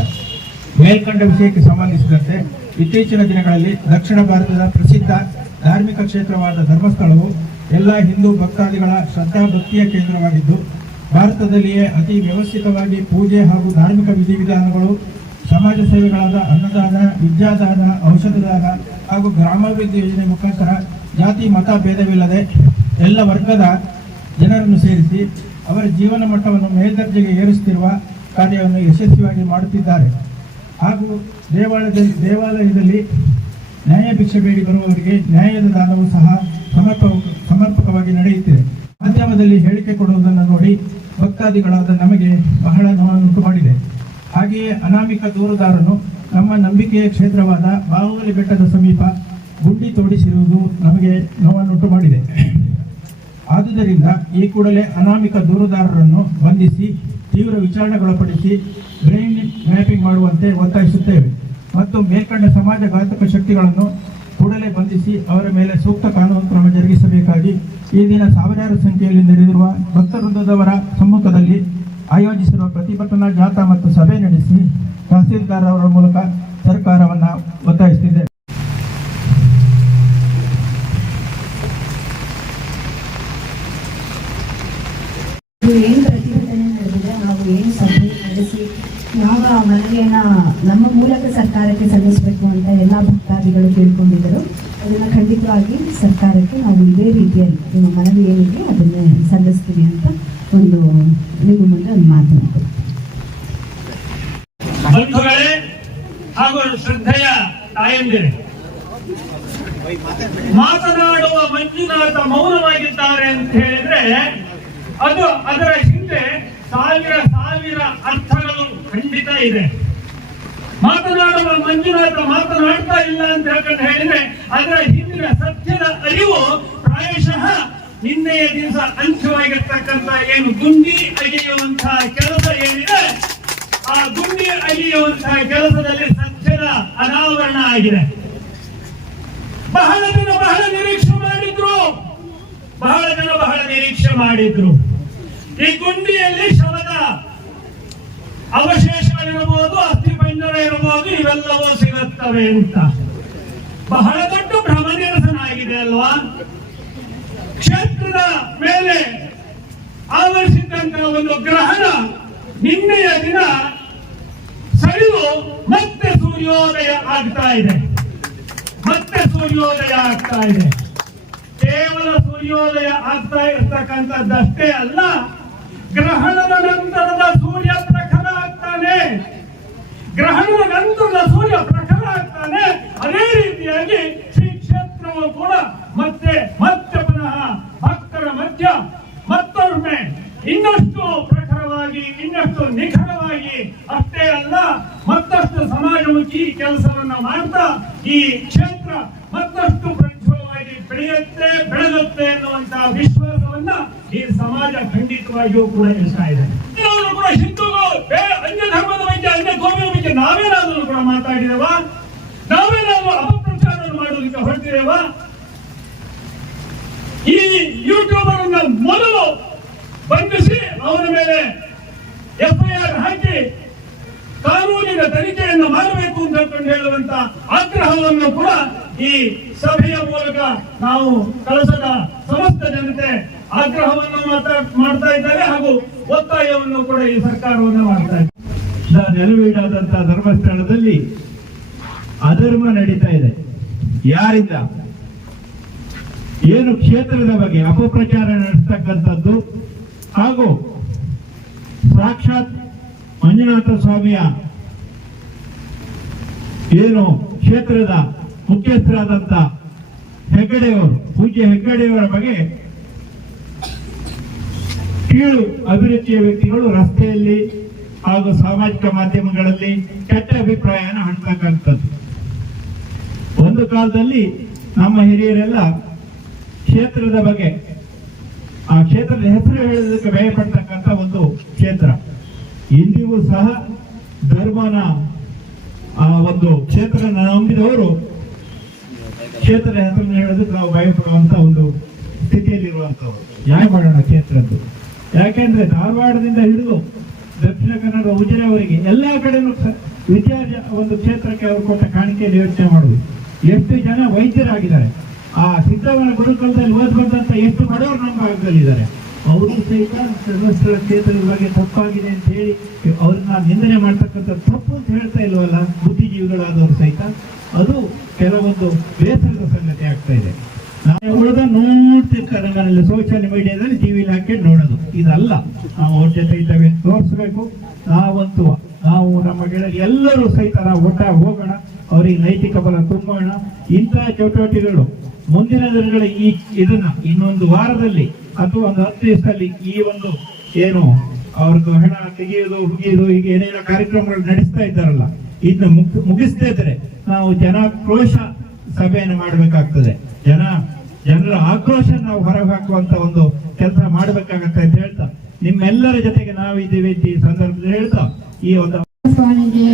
ಮೇಲ್ಕಂಡ ವಿಷಯಕ್ಕೆ ಸಂಬಂಧಿಸಿದಂತೆ ಇತ್ತೀಚಿನ ದಿನಗಳಲ್ಲಿ ದಕ್ಷಿಣ ಭಾರತದ ಪ್ರಸಿದ್ಧ ಧಾರ್ಮಿಕ ಕ್ಷೇತ್ರವಾದ ಧರ್ಮಸ್ಥಳವು ಎಲ್ಲ ಹಿಂದೂ ಭಕ್ತಾದಿಗಳ ಶ್ರದ್ಧಾ ಭಕ್ತಿಯ ಕೇಂದ್ರವಾಗಿದ್ದು, ಭಾರತದಲ್ಲಿಯೇ ಅತಿ ವ್ಯವಸ್ಥಿತವಾಗಿ ಪೂಜೆ ಹಾಗೂ ಧಾರ್ಮಿಕ ವಿಧಿವಿಧಾನಗಳು, ಸಮಾಜ ಸೇವೆಗಳಾದ ಅನ್ನದಾನ, ವಿದ್ಯಾದಾನ, ಔಷಧದಾನ ಹಾಗೂ ಗ್ರಾಮಾಭಿವೃದ್ಧಿ ಯೋಜನೆ ಮುಖಾಂತರ ಜಾತಿ ಮತ ಭೇದವಿಲ್ಲದೆ ಎಲ್ಲ ವರ್ಗದ ಜನರನ್ನು ಸೇರಿಸಿ ಅವರ ಜೀವನ ಮಟ್ಟವನ್ನು ಮೇಲ್ದರ್ಜೆಗೆ ಏರಿಸುತ್ತಿರುವ ಕಾರ್ಯವನ್ನು ಯಶಸ್ವಿಯಾಗಿ ಮಾಡುತ್ತಿದ್ದಾರೆ. ಹಾಗೂ ದೇವಾಲಯದಲ್ಲಿ ನ್ಯಾಯ ಭಿಕ್ಷೆ ಬೇಡಿ ಬರುವವರಿಗೆ ನ್ಯಾಯದ ದಾನವೂ ಸಹ ಸಮರ್ಪಕವಾಗಿ ನಡೆಯುತ್ತಿದೆ. ಮಾಧ್ಯಮದಲ್ಲಿ ಹೇಳಿಕೆ ಕೊಡುವುದನ್ನು ನೋಡಿ ಭಕ್ತಾದಿಗಳಾದ ನಮಗೆ ಬಹಳ ನೋವನ್ನುಂಟು ಮಾಡಿದೆ. ಹಾಗೆಯೇ ಅನಾಮಿಕ ದೂರುದಾರನು ನಮ್ಮ ನಂಬಿಕೆಯ ಕ್ಷೇತ್ರವಾದ ಬಾಹುಬಲಿ ಬೆಟ್ಟದ ಸಮೀಪ ಗುಂಡಿ ತೋಡಿಸಿರುವುದು ನಮಗೆ ನೋವನ್ನುಂಟು ಮಾಡಿದೆ. ಆದುದರಿಂದ ಈ ಕೂಡಲೇ ಅನಾಮಿಕ ದೂರುದಾರರನ್ನು ಬಂಧಿಸಿ ತೀವ್ರ ವಿಚಾರಣೆಗೊಳಪಡಿಸಿ ಬ್ರೈನ್ ಮ್ಯಾಪಿಂಗ್ ಮಾಡುವಂತೆ ಒತ್ತಾಯಿಸುತ್ತೇವೆ ಮತ್ತು ಮೇಲ್ಕಂಡ ಸಮಾಜಘಾತಕ ಶಕ್ತಿಗಳನ್ನು ಕೂಡಲೇ ಬಂಧಿಸಿ ಅವರ ಮೇಲೆ ಸೂಕ್ತ ಕಾನೂನು ಕ್ರಮ ಜರುಗಿಸಬೇಕಾಗಿ ಈ ದಿನ ಸಾವಿರಾರು ಸಂಖ್ಯೆಯಲ್ಲಿ ನೆರೆದಿರುವ ಭಕ್ತವೃಂದದವರ ಸಮ್ಮುಖದಲ್ಲಿ ಆಯೋಜಿಸಿರುವ ಪ್ರತಿಭಟನಾ ಜಾಥಾ ಮತ್ತು ಸಭೆ ನಡೆಸಿ ತಹಸೀಲ್ದಾರ್ ಅವರ ಮೂಲಕ ಸರ್ಕಾರವನ್ನು ಒತ್ತಾಯಿಸುತ್ತಿದ್ದೇವೆ. ಏನು ಪ್ರತಿಭಟನೆ ನಡೆದಿದೆ, ನಾವು ಏನು ಸಭೆ ನಡೆಸಿ ಯಾವ ಮನವಿಯನ್ನ ನಮ್ಮ ಮೂಲಕ ಸರ್ಕಾರಕ್ಕೆ ಸಲ್ಲಿಸಬೇಕು ಅಂತ ಎಲ್ಲ ಭಕ್ತಾದಿಗಳು ಕೇಳ್ಕೊಂಡಿದ್ದರು. ಅದನ್ನು ಖಂಡಿತವಾಗಿ ಸರ್ಕಾರಕ್ಕೆ ನಾವು ಇದೇ ರೀತಿಯಲ್ಲಿ ನಿಮ್ಮ ಮನವಿ ಏನಿದೆ ಅದನ್ನೇ ಸಲ್ಲಿಸ್ತೀವಿ ಅಂತ ಒಂದು ನಿಮ್ಮ ಮುಂದೆ ಒಂದು ಮಾತನಾಡ್ತೀವಿ. ಬಂಧುಗಳೇ ಹಾಗೂ ಶ್ರದ್ಧೆಯ ತಾಯಂದಿರೇ, ಮಾತನಾಡುವ ಮಂಜುನಾಥ ಮೌನವಾಗಿದ್ದಾರೆ ಅಂತ ಹೇಳಿದ್ರೆ ಅದು ಅದರ ಹಿಂದೆ ಸಾವಿರ ಅರ್ಥಗಳು ಖಂಡಿತ ಇದೆ. ಮಾತನಾಡುವ ಮಂಜುನಾಥ ಮಾತನಾಡ್ತಾ ಇಲ್ಲ ಅಂತ ಹೇಳ್ಕೊಂಡು ಹೇಳಿದ್ರೆ ಅದರ ಹಿಂದಿನ ಸತ್ಯದ ಅರಿವು ಪ್ರಾಯಶಃ ನಿನ್ನೆಯ ದಿವಸ ಅಂತ್ಯವಾಗಿರ್ತಕ್ಕಂಥ ಏನು ಗುಂಡಿ ಅಗೆಯುವಂತಹ ಕೆಲಸ ಏನಿದೆ, ಆ ಗುಂಡಿ ಅಗೆಯುವಂತಹ ಕೆಲಸದಲ್ಲಿ ಸತ್ಯದ ಅನಾವರಣ ಆಗಿದೆ. ಬಹಳ ಜನ ಬಹಳ ನಿರೀಕ್ಷೆ ಮಾಡಿದ್ರು. ಈ ಗುಂಡಿಯಲ್ಲಿ ಶವದ ಅವಶೇಷಗಳಿರಬಹುದು, ಅಸ್ಥಿಪಂಜರ ಇರಬಹುದು, ಇವೆಲ್ಲವೂ ಸಿಗುತ್ತವೆ ಅಂತ ಬಹಳ ದೊಡ್ಡ ಭ್ರಮ ನಿರಸನ ಆಗಿದೆ ಅಲ್ವಾ? ಕ್ಷೇತ್ರದ ಮೇಲೆ ಆವರಿಸಿದಂತಹ ಒಂದು ಗ್ರಹಣ ನಿನ್ನೆಯ ದಿನ ಸರಿದು ಮತ್ತೆ ಸೂರ್ಯೋದಯ ಆಗ್ತಾ ಇದೆ. ಕೇವಲ ಸೂರ್ಯೋದಯ ಆಗ್ತಾ ಇರ್ತಕ್ಕಂಥದ್ದಷ್ಟೇ ಅಲ್ಲ, ಗ್ರಹಣದ ನಂತರದ ಸೂರ್ಯ ಪ್ರಖರ ಆಗ್ತಾನೆ. ಅದೇ ರೀತಿಯಾಗಿ ಶ್ರೀ ಕ್ಷೇತ್ರವು ಕೂಡ ಮತ್ತೆ ಪುನಃ ಭಕ್ತರ ಮಧ್ಯ ಮತ್ತೊಮ್ಮೆ ಇನ್ನಷ್ಟು ಪ್ರಖರವಾಗಿ, ಇನ್ನಷ್ಟು ನಿಖರವಾಗಿ, ಅಷ್ಟೇ ಅಲ್ಲ ಮತ್ತಷ್ಟು ಸಮಾಜಮುಖಿ ಕೆಲಸವನ್ನ ಮಾಡ್ತಾ ಈ ಕ್ಷೇತ್ರ ಮತ್ತಷ್ಟು ಪ್ರಜ್ವಲವಾಗಿ ಬೆಳೆಯುತ್ತೆ ಎನ್ನುವಂತಹ ವಿಶ್ವಾಸವನ್ನ ಈ ಸಮಾಜ ಖಂಡಿತವಾಗಿಯೂ ಕೂಡ ಇರ್ತಾ ಇದೆ. ಕೂಡ ಹಿಂದೂಗಳು ಅನ್ಯ ಧರ್ಮದ ಬಗ್ಗೆ, ಅನ್ಯ ಗೋವಿನ ಬಗ್ಗೆ ನಾವೇನಾದರೂ ಕೂಡ ಮಾತಾಡಿದೆವ? ನಾವೇನಾದರೂ ಅಪಪ್ರಚಾರ ಮಾಡೋದಕ್ಕೆ ಹೊರಟಿದ್ದೇವ? ಈ ಯೂಟ್ಯೂಬರ್ ಅನ್ನ ಮೊದಲು ಬಂಧಿಸಿ ಅವನ ಮೇಲೆ FIR ಹಾಕಿ ಕಾನೂನಿನ ತನಿಖೆಯನ್ನು ಮಾಡಬೇಕು ಅಂತ ಹೇಳುವಂತ ಆಗ್ರಹವನ್ನು ಕೂಡ ಈ ಸಭೆಯ ಮೂಲಕ ನಾವು ಕಳಸದ ಸಮಸ್ತ ಜನತೆ ಆಗ್ರಹವನ್ನು ಮಾಡ್ತಾ ಇದ್ದಾರೆ ಹಾಗೂ ಒತ್ತಾಯವನ್ನು ಕೂಡ ಈ ಸರ್ಕಾರವನ್ನು ಮಾಡ್ತಾ ಇದೆ. ನೆಲವೀಡಾದಂತಹ ಧರ್ಮಸ್ಥಳದಲ್ಲಿ ಅಧರ್ಮ ನಡೀತಾ ಇದೆ. ಯಾರಿಂದ? ಏನು ಕ್ಷೇತ್ರದ ಬಗ್ಗೆ ಅಪಪ್ರಚಾರ ನಡೆಸ್ತಕ್ಕಂಥದ್ದು ಹಾಗೂ ಸಾಕ್ಷಾತ್ ಮಂಜುನಾಥ ಸ್ವಾಮಿಯ ಏನು ಕ್ಷೇತ್ರದ ಮುಖ್ಯಸ್ಥರಾದಂತ ಹೆಗ್ಗಡೆಯವರು, ಪೂಜ್ಯ ಹೆಗ್ಗಡೆಯವರ ಬಗ್ಗೆ ಕೀಳು ಅಭಿರುಚಿಯ ವ್ಯಕ್ತಿಗಳು ರಸ್ತೆಯಲ್ಲಿ ಹಾಗೂ ಸಾಮಾಜಿಕ ಮಾಧ್ಯಮಗಳಲ್ಲಿ ಕೆಟ್ಟ ಅಭಿಪ್ರಾಯನ ಹಂಚತಕ್ಕಂಥದ್ದು. ಒಂದು ಕಾಲದಲ್ಲಿ ನಮ್ಮ ಹಿರಿಯರೆಲ್ಲ ಕ್ಷೇತ್ರದ ಬಗ್ಗೆ, ಆ ಕ್ಷೇತ್ರದ ಹೆಸರು ಹೇಳೋದಕ್ಕೆ ಭಯಪಡ್ತಕ್ಕಂಥ ಒಂದು ಕ್ಷೇತ್ರ. ಇಂದಿಗೂ ಸಹ ಧರ್ಮನ ಆ ಒಂದು ಕ್ಷೇತ್ರ ನಂಬಿದವರು ಕ್ಷೇತ್ರದ ಹೆಸರನ್ನು ಹೇಳೋದಕ್ಕೆ ನಾವು ಭಯಪಡುವಂತ ಒಂದು ಸ್ಥಿತಿಯಲ್ಲಿರುವಂತವ್ರು. ಯಾಕೆ ಮಾಡೋಣ ಕ್ಷೇತ್ರದ್ದು? ಯಾಕೆಂದ್ರೆ ಧಾರವಾಡದಿಂದ ಹಿಡಿದು ದಕ್ಷಿಣ ಕನ್ನಡ ಉಜಿರೆವರೆಗೆ ಎಲ್ಲಾ ಕಡೆನೂ ಒಂದು ಕ್ಷೇತ್ರಕ್ಕೆ ಅವರು ಕೊಟ್ಟ ಕಾಣಿಕೆಯಲ್ಲಿ ಯೋಚನೆ ಮಾಡುದು. ಎಷ್ಟು ಜನ ವೈದ್ಯರಾಗಿದ್ದಾರೆ, ಆ ಸಿದ್ದವನ ಗುರುಕುಲದಲ್ಲಿ ಓದ್ಕೊಂಡಂತ ಎಷ್ಟು ಬಡವರು ನಮ್ಮ ಭಾಗದಲ್ಲಿದ್ದಾರೆ. ಅವರು ಸಹಿತ ಧರ್ಮಸ್ಥಳ ಕ್ಷೇತ್ರದ ಬಗ್ಗೆ ತಪ್ಪಾಗಿದೆ ಅಂತ ಹೇಳಿ ಅವ್ರನ್ನ ನಿಂದನೆ ಮಾಡ್ತಕ್ಕಂಥ ತಪ್ಪು ಅಂತ ಹೇಳ್ತಾ ಇಲ್ವಲ್ಲ ಬುದ್ಧಿಜೀವಿಗಳಾದವರು ಸಹಿತ. ಅದು ಕೆಲವೊಂದು ಬೇಸರದ ಸಂಗತಿ ಆಗ್ತಾ ಇದೆ. ನಾವು ಉಳಿದ ನೋಡ್ತಿರ್ತಾರೆ ಮನೆಯಲ್ಲಿ, ಸೋಷಿಯಲ್ ಮೀಡಿಯಾದಲ್ಲಿ ಟಿವಿಲಿ ಹಾಕಿ ನೋಡೋದು. ಇದಲ್ಲ. ನಾವು ಅವ್ರ ಜೊತೆ ಇದ್ದೇವೆ ತೋರಿಸ್ಬೇಕು. ನಾವು ನಮ್ಮ ಗೆಳೆಯರು ಎಲ್ಲರೂ ಸಹಿತ ನಾವು ಒಟ್ಟಾಗಿ ಹೋಗೋಣ, ಅವರಿಗೆ ನೈತಿಕ ಬಲ ತುಂಬೋಣ. ಇಂತಹ ಚಟುವಟಿಕೆಗಳು ಮುಂದಿನ ದಿನಗಳ ಇದನ್ನ ಇನ್ನೊಂದು ವಾರದಲ್ಲಿ ಅಥವಾ ಒಂದು 10 ದಿವಸದಲ್ಲಿ ಈ ಒಂದು ಏನು ಅವ್ರಿಗೆ ಹೆಣ ತೆಗೆಯೋದು ಹುಗಿಯೋದು ಹೀಗೆ ಏನೇನೋ ಕಾರ್ಯಕ್ರಮಗಳು ನಡೆಸ್ತಾ ಇದ್ದಾರಲ್ಲ, ಇದನ್ನ ಮುಗಿಸ್ತಾ ಇದ್ರೆ ನಾವು ಜನಾಕ್ರೋಶ ಸಭೆಯನ್ನು ಮಾಡಬೇಕಾಗ್ತದೆ. ಜನರ ಆಕ್ರೋಶ ನಾವು ಹೊರಗೆ ಹಾಕುವಂತ ಒಂದು ಕೆಲಸ ಮಾಡಬೇಕಾಗತ್ತೆ ಅಂತ ಹೇಳ್ತಾ, ನಿಮ್ಮೆಲ್ಲರ ಜೊತೆಗೆ ನಾವಿದ್ದೀವಿ ಈ ಸಂದರ್ಭದಲ್ಲಿ ಹೇಳ್ತಾ ಈ ಒಂದು ಸ್ವಾಮಿಗೆ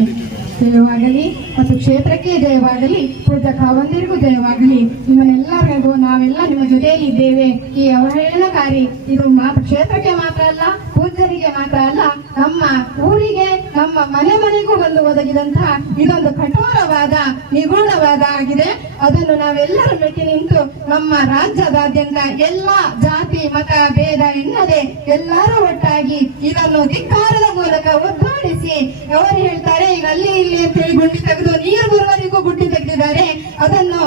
ಜಯವಾಗಲಿ ಮತ್ತು ಕ್ಷೇತ್ರಕ್ಕೆ ಜಯವಾಗಲಿ, ಪೂಜ್ಯ ಕಾವಂದಿರಿಗೂ ಜಯವಾಗಲಿ. ನಿಮ್ಮನ್ನೆಲ್ಲರಿಗೂ ನಾವೆಲ್ಲ ನಿಮ್ಮ ಜೊತೆಯಲ್ಲಿ ಇದ್ದೇವೆ. ಈ ಅವಹೇಳನಕಾರಿ ಇದು ಕ್ಷೇತ್ರಕ್ಕೆ ಮಾತ್ರ ಅಲ್ಲ, ಪೂಜ್ಯರಿಗೆ ಮಾತ್ರ ಅಲ್ಲ, ನಮ್ಮ ಊರಿಗೆ ನಮ್ಮ ಮನೆಗೂ ಬಂದು ಒದಗಿದಂತಹ ಇದೊಂದು ಕಠೋರವಾದ ನಿಗೂಢವಾದ ಆಗಿದೆ. ಅದನ್ನು ನಾವೆಲ್ಲರೂ ಮೆಟ್ಟಿ ನಿಂತು ನಮ್ಮ ರಾಜ್ಯದಾದ್ಯಂತ ಎಲ್ಲ ಜಾತಿ ಮತ ಭೇದ ಎನ್ನದೆ ಎಲ್ಲರೂ ಒಟ್ಟಾಗಿ ಇದನ್ನು ಧಿಕ್ಕಾರದ ಮೂಲಕ ಒದ್ದಾಡಿಸಿ, ಅವರು ಹೇಳ್ತಾರೆ ಈಗ ಅಲ್ಲಿ ಇಲ್ಲಿ ಅಂತ ಹೇಳಿ ಗುಂಡಿ ತೆಗೆದು ನೀರು ಬರುವವರೆಗೂ ಗುಂಡಿ ತೆಗೆದಿದ್ದಾರೆ, ಅದನ್ನು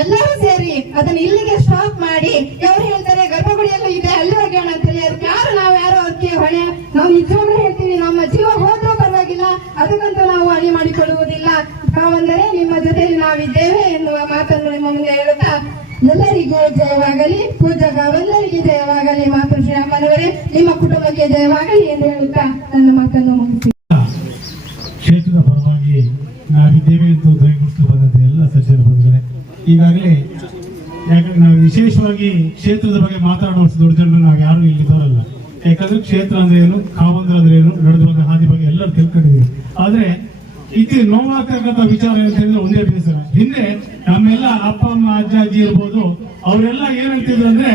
ಎಲ್ಲರೂ ಸೇರಿ ಅದನ್ನು ಇಲ್ಲಿಗೆ ಸ್ಟಾಪ್ ಮಾಡಿ, ಅವರು ಹೇಳ್ತಾರೆ ಗರ್ಭಗುಡಿಯಲ್ಲೂ ಇದೆ ಅಲ್ಲಿ ಹೋಗೋಣ ಅಂತ ಹೇಳಿ, ಅದಕ್ಕೆ ಯಾರು ಅದಕ್ಕೆ ಹೊಣೆ? ನಾವು ನಿಜವಾಗ್ಲೂ ಹೇಳ್ತೀವಿ, ನಮ್ಮ ಜೀವ ಹೋದ್ರೂ ಪರವಾಗಿಲ್ಲ, ಅದಕ್ಕಂತೂ ನಾವು ಹಣೆ ಮಾಡಿಕೊಳ್ಳುವುದಿಲ್ಲ. ನಾವಂದರೆ ನಿಮ್ಮ ಜೊತೆಯಲ್ಲಿ ನಾವಿದ್ದೇವೆ ಎನ್ನುವ ಮಾತನ್ನು ನಿಮ್ಮ ಮುಂದೆ ಹೇಳುತ್ತಾ, ಎಲ್ಲರಿಗೂ ಜಯವಾಗಲಿ, ಪೂಜ್ಯ ಗಾವಂದರಿಗೆ ಜಯವಾಗಲಿ, ಮಾತು ಶ್ರೀರಾಮನವರೇ ನಿಮ್ಮ ಕುಟುಂಬಕ್ಕೆ ಜಯವಾಗಲಿ ಎಂದು ಹೇಳುತ್ತಾ ನನ್ನ ಮಾತನ್ನು ಮುಗಿಸಿ. ಕ್ಷೇತ್ರದ ಪರವಾಗಿ ನಾವಿದ್ದೇವೆ ಎಂದು ದಯವಿಟ್ಟು ಬಂದಂತೆ ಎಲ್ಲ ಸಚಿವರು ಬಂದಿದ್ದಾರೆ. ಈಗಾಗಲೇ ಯಾಕಂದ್ರೆ ನಾವು ವಿಶೇಷವಾಗಿ ಕ್ಷೇತ್ರದ ಬಗ್ಗೆ ಮಾತಾಡುವಷ್ಟು ದೊಡ್ಡ ಜನರು ನಾವು ಯಾರು ಇಲ್ಲಿದ್ದವರಲ್ಲ. ಯಾಕಂದ್ರೆ ಕ್ಷೇತ್ರ ಅಂದ್ರೆ ಏನು, ಕಾವಂದ್ರ ಅಂದ್ರೆ ಏನು, ನಡೆದ ಬಗ್ಗೆ ಹಾದಿ ಬಗ್ಗೆ ಎಲ್ಲರೂ ತಿಳ್ಕೊಂಡಿದ್ದೀವಿ. ಆದ್ರೆ ಇದು ನೋವಾಗ್ತಕ್ಕಂಥ ವಿಚಾರ ಅಂತ ಹೇಳಿದ್ರೆ ಒಂದೇ ಬೇಸರ. ಹಿಂದೆ ನಮ್ಮೆಲ್ಲ ಅಪ್ಪ ಅಮ್ಮ ಅಜ್ಜ ಅಜ್ಜಿ ಇರ್ಬೋದು, ಅವರೆಲ್ಲ ಏನ್ ಹೇಳ್ತಿದ್ರು ಅಂದ್ರೆ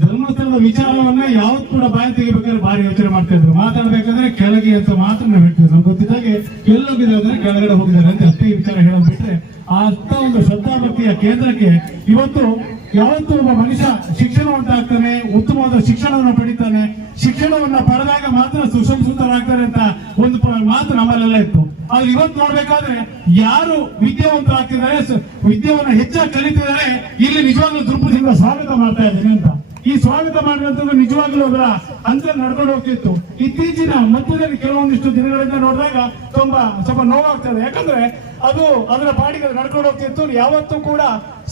ಧರ್ಮಸ್ಥಳದ ವಿಚಾರವನ್ನ ಯಾವತ್ತು ಕೂಡ ಬಾಯಿ ತೆಗಿಬೇಕಾದ್ರೆ ಭಾರಿ ಯೋಚನೆ ಮಾಡ್ತಾ ಇದ್ರು. ಮಾತಾಡ್ಬೇಕಾದ್ರೆ ಕೆಳಗೆ ಅಂತ ಮಾತ್ರ ನಾವು ಹೇಳ್ತಿದ್ವಿ. ನಮ್ಗೆ ಗೊತ್ತಿದ್ದಾಗೆ ಎಲ್ಲೋಗಿದ್ದಾರೆ ಅಂದ್ರೆ ಕೆಳಗಡೆ ಹೋಗಿದ್ದಾರೆ ಅಂತ ಅಷ್ಟೇ ವಿಚಾರ ಹೇಳೋದು ಬಿಟ್ರೆ, ಅಂತ ಒಂದು ಶ್ರದ್ಧಾಭಕ್ತಿಯ ಕೇಂದ್ರಕ್ಕೆ ಇವತ್ತು ಯಾವತ್ತು ಒಬ್ಬ ಮನುಷ್ಯ ಶಿಕ್ಷಣವಂತಾಗ್ತಾನೆ, ಉತ್ತಮವಾದ ಶಿಕ್ಷಣವನ್ನು ಪಡಿತಾನೆ, ಶಿಕ್ಷಣವನ್ನ ಪಡೆದಾಗ ಮಾತ್ರ ಸುಸಂಸ್ಕೃತರಾಗ್ತಾರೆ ಅಂತ ಒಂದು ಮಾತು ನಮ್ಮಲ್ಲೆಲ್ಲ ಇತ್ತು. ಆದ್ರೆ ಇವತ್ತು ನೋಡ್ಬೇಕಾದ್ರೆ ಯಾರು ವಿದ್ಯಾವಂತರಾಗ್ತಿದ್ದಾರೆ, ವಿದ್ಯಾವನ್ನ ಹೆಚ್ಚಾಗಿ ಕಲಿತಿದ್ದಾರೆ, ಇಲ್ಲಿ ನಿಜವಾಗ್ಲೂ ದೃಢದಿಂದ ಸ್ವಾಗತ ಮಾಡ್ತಾ ಇದ್ದೀನಿ ಅಂತ. ಈ ಸ್ವಾಗತ ಮಾಡಿದಂತ ನಿಜವಾಗ್ಲೂ ಅದರ ಅಂತ ನಡ್ಕೊಂಡು ಹೋಗ್ತಿತ್ತು. ಇತ್ತೀಚಿನ ಮಧ್ಯದಲ್ಲಿ ಕೆಲವೊಂದಿಷ್ಟು ದಿನಗಳಿಂದ ನೋಡಿದಾಗ ಸ್ವಲ್ಪ ನೋವಾಗ್ತದೆ. ಯಾಕಂದ್ರೆ ಅದು ಅದರ ಪಾಡಿಗೆ ನಡ್ಕೊಂಡು ಹೋಗ್ತಿತ್ತು. ಯಾವತ್ತೂ ಕೂಡ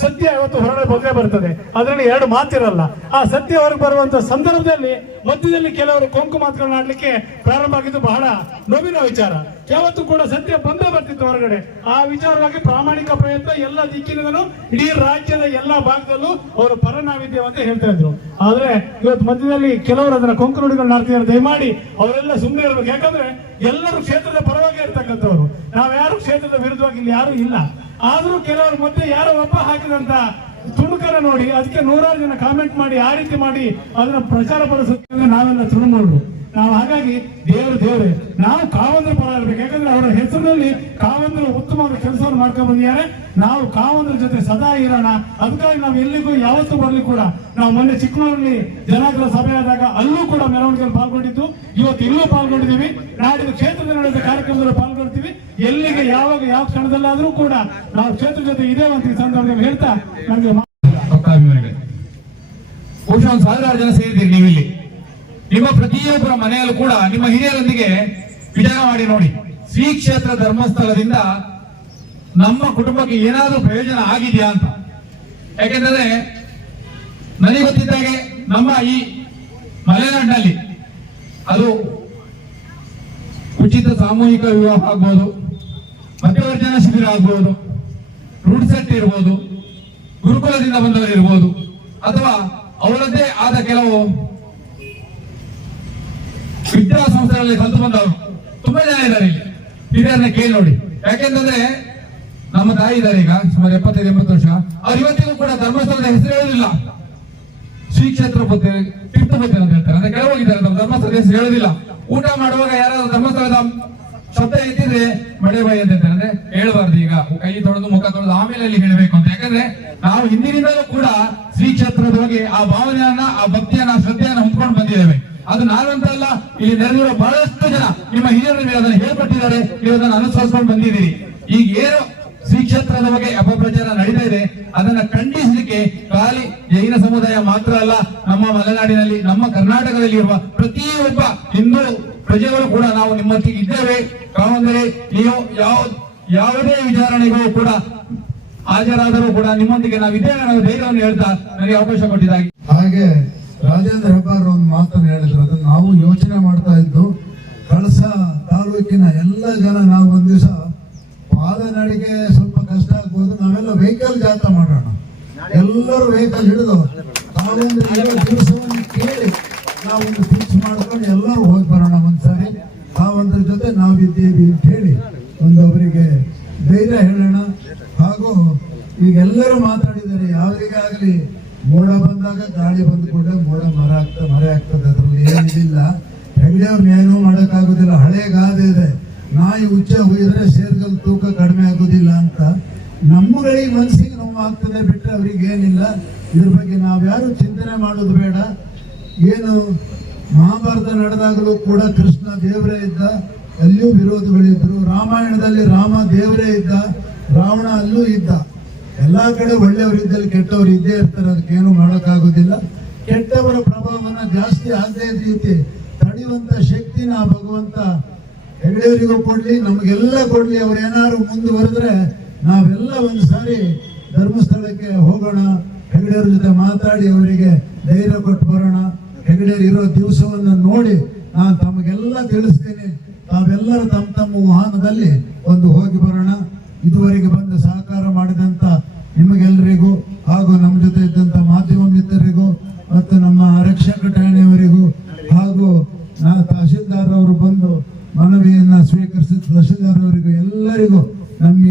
ಸತ್ಯ ಯಾವತ್ತು ಹೊರಗಡೆ ಬಂದೇ ಬರ್ತದೆ, ಅದರಲ್ಲಿ ಎರಡು ಮಾತಿರಲ್ಲ. ಆ ಸತ್ಯ ಹೊರಗೆ ಬರುವಂತ ಸಂದರ್ಭದಲ್ಲಿ ಮಧ್ಯದಲ್ಲಿ ಕೆಲವರು ಕೊಂಕು ಮಾತುಗಳನ್ನ ಆಡ್ಲಿಕ್ಕೆ ಪ್ರಾರಂಭ ಆಗಿದ್ದು ಬಹಳ ನೋವಿನ ವಿಚಾರ. ಯಾವತ್ತೂ ಕೂಡ ಸತ್ಯ ಬಂದೇ ಬರ್ತಿತ್ತು ಹೊರಗಡೆ. ಆ ವಿಚಾರವಾಗಿ ಪ್ರಾಮಾಣಿಕ ಪ್ರಯತ್ನ ಎಲ್ಲ ದಿಕ್ಕಿನಿಂದಲೂ ಇಡೀ ರಾಜ್ಯದ ಎಲ್ಲಾ ಭಾಗದಲ್ಲೂ ಅವರು ಪರ ನಾವಿದ್ದೇವೆ ಅಂತ ಹೇಳ್ತಾ ಇದ್ರು. ಆದ್ರೆ ಇವತ್ತು ಮಧ್ಯದಲ್ಲಿ ಕೆಲವರು ಅದನ್ನ ಕೊಂಕು ನುಡಿಗಳನ್ನ ಆಡ್ತಿದ್ದಾರೆ. ದಯಮಾಡಿ ಅವರೆಲ್ಲ ಸುಮ್ಮನೆ ಇರ್ಬೇಕು. ಯಾಕಂದ್ರೆ ಎಲ್ಲರೂ ಕ್ಷೇತ್ರದ ಪರವಾಗಿ ಇರ್ತಕ್ಕಂಥವ್ರು, ನಾವ್ಯಾರು ಕ್ಷೇತ್ರದ ವಿರುದ್ಧವಾಗಿ ಇಲ್ಲಿ ಯಾರು ಇಲ್ಲ. ಆದ್ರೂ ಕೆಲವರು ಮಧ್ಯೆ ಯಾರೋ ಒಬ್ಬ ಹಾಕಿದಂತ ತುಣುಕರ ನೋಡಿ ಅದಕ್ಕೆ 100 ಜನ ಕಾಮೆಂಟ್ ಮಾಡಿ ಆ ರೀತಿ ಮಾಡಿ ಅದನ್ನ ಪ್ರಚಾರ ಪಡಿಸುತ್ತೆ. ನಾವೆಲ್ಲ ತೃಣಮೂಲರು ನಾವು. ಹಾಗಾಗಿ ದೇವ್ರೆ ನಾವು ಕಾವಂದ್ರ ಪರ ಇರ್ಬೇಕು. ಯಾಕಂದ್ರೆ ಅವರ ಹೆಸರಿನಲ್ಲಿ ಕಾವಂದ್ರ ಉತ್ತಮವಾದ ಕೆಲಸವನ್ನು ಮಾಡ್ಕೊಂಡು ಬಂದಿದ್ದಾರೆ. ನಾವು ಕಾವಂದ್ರ ಜೊತೆ ಸದಾ ಇರೋಣ. ಅದಕ್ಕಾಗಿ ನಾವು ಎಲ್ಲಿಗೂ ಯಾವತ್ತೂ ಬರ್ಲಿ ಕೂಡ ನಾವು ಮೊನ್ನೆ ಚಿಕ್ಕಮಗಳೂರಲ್ಲಿ ಜನಾಗ್ರಹ ಸಭೆ ಆದಾಗ ಅಲ್ಲೂ ಕೂಡ ಮೆರವಣಿಗೆಯಲ್ಲಿ ಪಾಲ್ಗೊಂಡಿದ್ದು, ಇವತ್ತು ಇಲ್ಲೂ ಪಾಲ್ಗೊಂಡಿದ್ದೀವಿ. ನಾಡಿನ ಕ್ಷೇತ್ರದಲ್ಲಿ ನಡೆದ ಕಾರ್ಯಕ್ರಮದಲ್ಲಿ ಪಾಲ್ಗೊಳ್ತೀವಿ. ಎಲ್ಲಿಗೆ ಯಾವಾಗ ಯಾವ ಕ್ಷಣದಲ್ಲಾದ್ರೂ ಕೂಡ ನಾವು ಕ್ಷೇತ್ರ ಜೊತೆ ಇದೇವೆ ಅಂತ ಈ ಸಂದರ್ಭದಲ್ಲಿ ಹೇಳ್ತಾ ನನಗೆ ಬಹುಶಃ 1000 ಜನ ಸೇರಿದ್ದೀರಿ ನೀವು ಇಲ್ಲಿ. ನಿಮ್ಮ ಪ್ರತಿಯೊಬ್ಬರ ಮನೆಯಲ್ಲೂ ಕೂಡ ನಿಮ್ಮ ಹಿರಿಯರೊಂದಿಗೆ ವಿಚಾರ ಮಾಡಿ ನೋಡಿ, ಶ್ರೀ ಕ್ಷೇತ್ರ ಧರ್ಮಸ್ಥಳದಿಂದ ನಮ್ಮ ಕುಟುಂಬಕ್ಕೆ ಏನಾದ್ರೂ ಪ್ರಯೋಜನ ಆಗಿದೆಯಾ ಅಂತ. ಯಾಕೆಂದ್ರೆ ನನಗೆ ಗೊತ್ತಿದ್ದಾಗೆ ನಮ್ಮ ಈ ಮಲೆನಾಡಿನಲ್ಲಿ ಅದು ಉಚಿತ ಸಾಮೂಹಿಕ ವಿವಾಹ ಆಗ್ಬೋದು, ಮಧ್ಯವರ್ಜನ ಶಿಬಿರ ಆಗ್ಬೋದು, ರೂಟ್ ಸೆಟ್ ಇರ್ಬೋದು, ಗುರುಕುಲದಿಂದ ಬಂದವರು ಇರ್ಬೋದು, ಅಥವಾ ಅವರದ್ದೇ ಆದ ಕೆಲವು ವಿದ್ಯಾಸಂಸ್ಥೆಗಳಲ್ಲಿ ಕಲಿತು ಬಂದವರು ತುಂಬಾ ಜನ ಇದ್ದಾರೆ ಇಲ್ಲಿ. ಹಿರಿಯರನ್ನ ಕೇಳಿ ನೋಡಿ. ಯಾಕೆಂತಂದ್ರೆ ನಮ್ಮ ತಾಯಿ ಇದ್ದಾರೆ ಈಗ ಸುಮಾರು 75-80 ವರ್ಷ. ಅವ್ರು ಇವತ್ತಿಗೂ ಕೂಡ ಧರ್ಮಸ್ಥಳದ ಹೆಸರು ಹೇಳುದಿಲ್ಲ. ಶ್ರೀ ಕ್ಷೇತ್ರ ತೀರ್ಥಪತಿ ಅಂತ ಹೇಳ್ತಾರೆ. ಅಂದ್ರೆ ಕೆಳಗೆ ಹೋಗಿದ್ದಾರೆ, ಧರ್ಮಸ್ಥಳದ ಹೆಸರು ಹೇಳುದಿಲ್ಲ. ಊಟ ಮಾಡುವಾಗ ಯಾರಾದ್ರೂ ಧರ್ಮಸ್ಥಳದ ಶಬ್ದ ಎತ್ತಿದ್ರೆ ಮಡೆಬಾಯಿ ಅಂತ ಹೇಳ್ತಾರೆ. ಅಂದ್ರೆ ಹೇಳಬಾರ್ದು, ಈಗ ಕೈ ತೊಳೆದು ಮುಖ ತೊಳೆದು ಆಮೇಲೆ ಅಲ್ಲಿ ಹೇಳಬೇಕು ಅಂತ. ಯಾಕಂದ್ರೆ ನಾವು ಹಿಂದಿನಿಂದಲೂ ಕೂಡ ಶ್ರೀ ಕ್ಷೇತ್ರದ ಬಗ್ಗೆ ಆ ಭಾವನೆಯನ್ನ, ಆ ಭಕ್ತಿಯನ್ನ, ಆ ಶ್ರದ್ಧೆಯನ್ನ ಹೊಂದ್ಕೊಂಡು ಬಂದಿದ್ದೇವೆ. ಅದು ನಾವಂತಲ್ಲ, ಇಲ್ಲಿ ನೆರೆದಿರೋ ಬಹಳಷ್ಟು ಜನ ನಿಮ್ಮ ಹಿರಿಯರ ಮೇಲೆ ಅದನ್ನು ಹೇಳ್ಕೊಟ್ಟಿದ್ದಾರೆ, ನೀವು ಅದನ್ನು ಅನುಸರಿಸ್ಕೊಂಡು ಬಂದಿದ್ದೀರಿ. ಈಗ ಏನು ಶ್ರೀ ಕ್ಷೇತ್ರದ ಬಗ್ಗೆ ಅಪಪ್ರಚಾರ ನಡೀತಾ ಇದೆ. ಅದನ್ನ ಖಂಡಿಸಲಿಕ್ಕೆ ಖಾಲಿ ಜೈನ ಸಮುದಾಯ ಮಾತ್ರ ಅಲ್ಲ, ನಮ್ಮ ಮಲೆನಾಡಿನಲ್ಲಿ, ನಮ್ಮ ಕರ್ನಾಟಕದಲ್ಲಿ ಇರುವ ಪ್ರತಿಯೊಬ್ಬ ಹಿಂದೂ ಪ್ರಜೆಗಳು ಕೂಡ ನಾವು ನಿಮ್ಮೊಟ್ಟಿಗೆ ಇದ್ದೇವೆ. ಕಾವಂದರೆ ನೀವು ಯಾವುದೇ ವಿಚಾರಣೆಗೂ ಕೂಡ ಹಾಜರಾದರೂ ಕೂಡ ನಿಮ್ಮೊಂದಿಗೆ ನಾವಿದ್ದೇವೆ ಅನ್ನೋ ಧೈರ್ಯವನ್ನು ಹೇಳ್ತಾ ನನಗೆ ಅವಕಾಶ ಕೊಟ್ಟಿದ್ದಾಗಿ. ಹಾಗೆ ರಾಜೇಂದ್ರ ಹೆಬ್ಬಾರ್ ಒಂದು ಮಾತನ್ನು ಹೇಳಿದ್ರು, ಅದನ್ನು ನಾವು ಯೋಚನೆ ಮಾಡ್ತಾ ಇದ್ದು, ಕಳಸ ತಾಲೂಕಿನ ಎಲ್ಲ ಜನ ನಾವು ಒಂದ್ ದಿವಸ ಪಾದನಡಿಗೆ ಸ್ವಲ್ಪ ಕಷ್ಟ ಆಗ್ಬೋದು, ನಾವೆಲ್ಲ ವೆಹಿಕಲ್ ಜಾಥಾ ಮಾಡೋಣ, ಎಲ್ಲರೂ ವೆಹಿಕಲ್ ಹಿಡಿದು ದಿವಸವನ್ನು ಕೇಳಿ ನಾವೊಂದು ಫಿಕ್ಸ್ ಮಾಡ್ಕೊಂಡು ಎಲ್ಲರೂ ಹೋಗಿ ಬರೋಣ ಒಂದ್ಸರಿ. ತಾವಂದ್ರ ಜೊತೆ ನಾವಿದ್ದೀವಿ ಅಂತ ಹೇಳಿ ಅವರಿಗೆ ಧೈರ್ಯ ಹೇಳೋಣ. ಹಾಗೂ ಈಗೆಲ್ಲರೂ ಮಾತಾಡಿದ್ದಾರೆ, ಯಾರಿಗಾಗಲಿ ಮೋಡ ಬಂದಾಗ ಗಾಳಿ ಬಂದು ಕೂಡ ಮೋಡ ಮರೆ ಆಗ್ತದೆ, ಅದ್ರಲ್ಲಿ ಏನಿದಿಲ್ಲ. ಹೆಗ್ಡೆಯವ್ರನ್ನ ಏನೂ ಮಾಡೋಕ್ಕಾಗೋದಿಲ್ಲ, ಹಳೆ ಗಾದೆ ಇದೆ, ನಾಯಿ ಉಚ್ಚ ಹುಯ್ದ್ರೆ ಸೇರ್ಗಲ್ ತೂಕ ಕಡಿಮೆ ಆಗೋದಿಲ್ಲ ಅಂತ. ನಮ್ಮಗಳಿಗೆ ಮನಸ್ಸಿಗೆ ನೋವು ಆಗ್ತದೆ ಬಿಟ್ಟರೆ ಅವ್ರಿಗೆ ಏನಿಲ್ಲ. ಇದ್ರ ಬಗ್ಗೆ ನಾವ್ಯಾರು ಚಿಂತನೆ ಮಾಡೋದು ಬೇಡ. ಏನು ಮಹಾಭಾರತ ನಡೆದಾಗಲೂ ಕೂಡ ಕೃಷ್ಣ ದೇವರೇ ಇದ್ದ, ಅಲ್ಲಿಯೂ ವಿರೋಧಿಗಳಿದ್ರು. ರಾಮಾಯಣದಲ್ಲಿ ರಾಮ ದೇವರೇ ಇದ್ದ, ರಾವಣ ಅಲ್ಲೂ ಇದ್ದ. ಎಲ್ಲಾ ಕಡೆ ಒಳ್ಳೆಯವರಿದ್ದಲ್ಲಿ ಕೆಟ್ಟವರು ಇದ್ದೇ ಇರ್ತಾರೆ, ಅದಕ್ಕೇನು ಮಾಡೋಕ್ಕಾಗೋದಿಲ್ಲ. ಕೆಟ್ಟವರ ಪ್ರಭಾವವನ್ನ ಜಾಸ್ತಿ ಆಗದೆ ರೀತಿ ತಡೆಯುವಂತ ಶಕ್ತಿನ ಆ ಭಗವಂತ ಹೆಗ್ಡೆಯವರಿಗೂ ಕೊಡ್ಲಿ, ನಮಗೆಲ್ಲ ಕೊಡ್ಲಿ. ಅವ್ರೇನಾದ್ರು ಮುಂದುವರೆದ್ರೆ ನಾವೆಲ್ಲ ಒಂದು ಸಾರಿ ಧರ್ಮಸ್ಥಳಕ್ಕೆ ಹೋಗೋಣ, ಹೆಗ್ಡೆಯವ್ರ ಜೊತೆ ಮಾತಾಡಿ ಅವರಿಗೆ ಧೈರ್ಯ ಕೊಟ್ಟು ಬರೋಣ. ಹೆಗ್ಡೆಯರು ಇರೋ ದಿವಸವನ್ನು ನೋಡಿ ನಾನು ತಮಗೆಲ್ಲ ತಿಳಿಸ್ತೀನಿ, ತಾವೆಲ್ಲರ ತಮ್ಮ ತಮ್ಮ ವಾಹನದಲ್ಲಿ ಒಂದು ಹೋಗಿ ಬರೋಣ. ಇದುವರೆಗೆ ಬಂದು ಸಹಕಾರ ಮಾಡಿದಂತ ನಿಮಗೆಲ್ಲರಿಗೂ ಹಾಗೂ ನಮ್ಮ ಜೊತೆ ಇದ್ದಂತ ಮಾಧ್ಯಮ ಮಿತ್ರರಿಗೂ ಮತ್ತು ನಮ್ಮ ಆರಕ್ಷಕ ಠಾಣೆಯವರಿಗೂ ಹಾಗೂ ತಹಶೀಲ್ದಾರ್ ಅವರು ಬಂದು ಮನವಿಯನ್ನ ಸ್ವೀಕರಿಸಿದ ತಹಶೀಲ್ದಾರ್ ಅವರಿಗೂ ಎಲ್ಲರಿಗೂ ನಮ್ಮ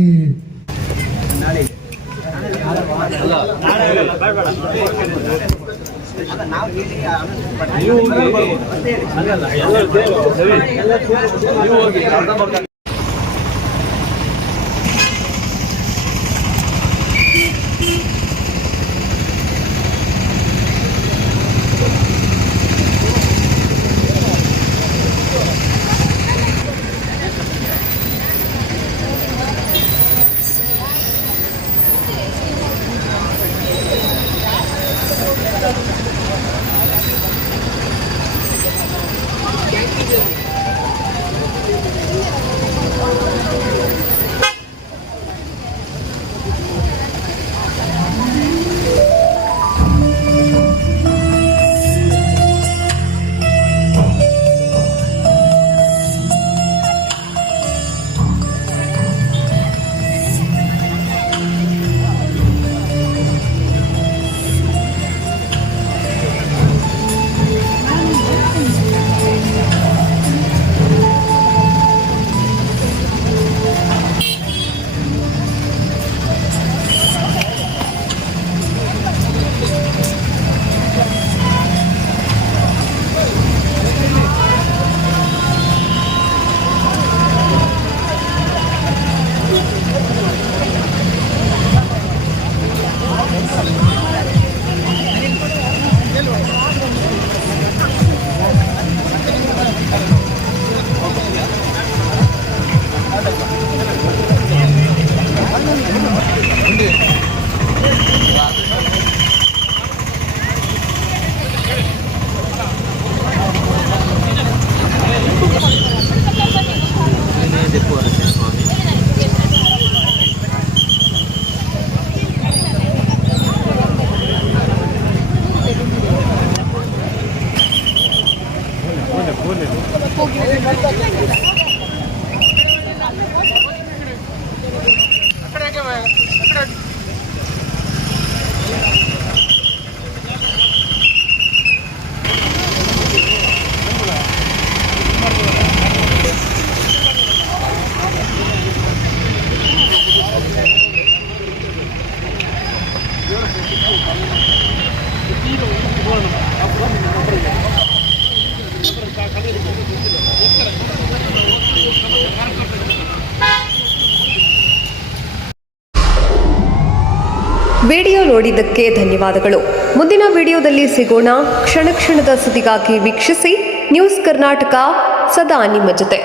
ವಿಡಿಯೋ ನೋಡಿದ್ದಕ್ಕೆ ಧನ್ಯವಾದಗಳು. ಮುಂದಿನ ವಿಡಿಯೋದಲ್ಲಿ ಸಿಗೋಣ. ಕ್ಷಣ ಕ್ಷಣದ ಸುದ್ದಿಗಾಗಿ ವೀಕ್ಷಿಸಿ ನ್ಯೂಸ್ ಕರ್ನಾಟಕ, ಸದಾ ನಿಮ್ಮ ಜೊತೆ.